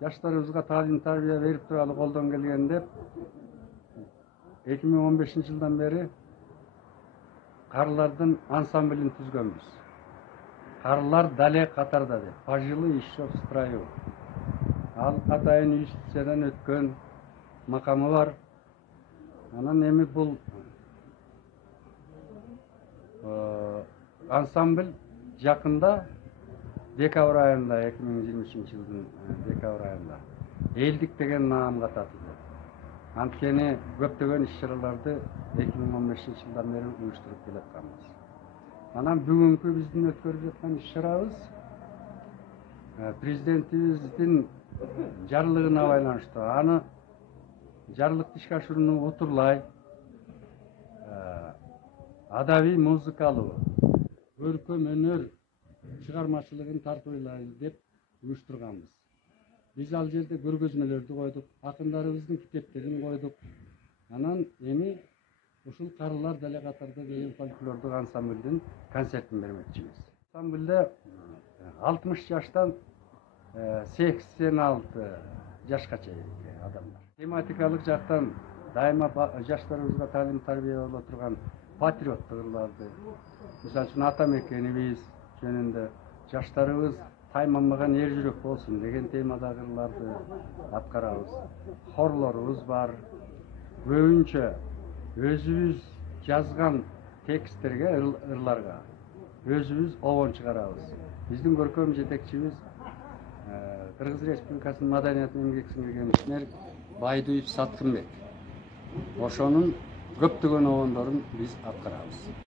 жаштарыбызга таалим тарбия берип туралы колдон келген деп 2015-жылдан бeri карылардын ансамблин түзгөнбүз. Карылар дале катарда деп, пожилые еще в строю. Ал атайын юстициядан өткөн макамы бар. Анан эми бул ансамбль жакында декабрь айында 2023-жылдын декабрь айында элдик деген наамга татылды. Анткени көптөгөн иш-чараларды 2015-жылдан бери уюштуруп келатканбыз. Анан бүгүнкү биздин өткөрүп жаткан иш-чарабыз президентибиздин жарлыгына байланыштуу. Аны жарлыкты ишке ашырууну утурлай адабий музыкалуу көркөм өнөр чыгармачылыгын тартуулайлы деп уюштурганбыз. Биз ал жерде көргөзмөлөрдү койдук, акындарыбыздын китептерин койдук. Анан эми ушул карылар дале катарда деген фольклордук ансамблдин концертин бермекчибиз. Ансамблде 60 жаштан 86 жашка чейинки адамдар. Тематикалык жактан дайыма жаштарыбызга таалим тарбия боло турган патриоттук ырларды, мисалы үчүн ата мекенибиз жөнүндө жаштарыбыз тайманмаган эр жүрөк болсун деген темадагы ырларды аткарабыз. Хорлорубуз бар. Көбүнчө өзүбүз жазган тексттерге, ырларга өзүбүз обон чыгарабыз. Биздин көркөм жетекчибиз Кыргыз Республикасынын Маданият эмгек сиңирген ишмер Байдуев Саткынбек. Ошонун көптөгөн обондорун биз аткарабыз.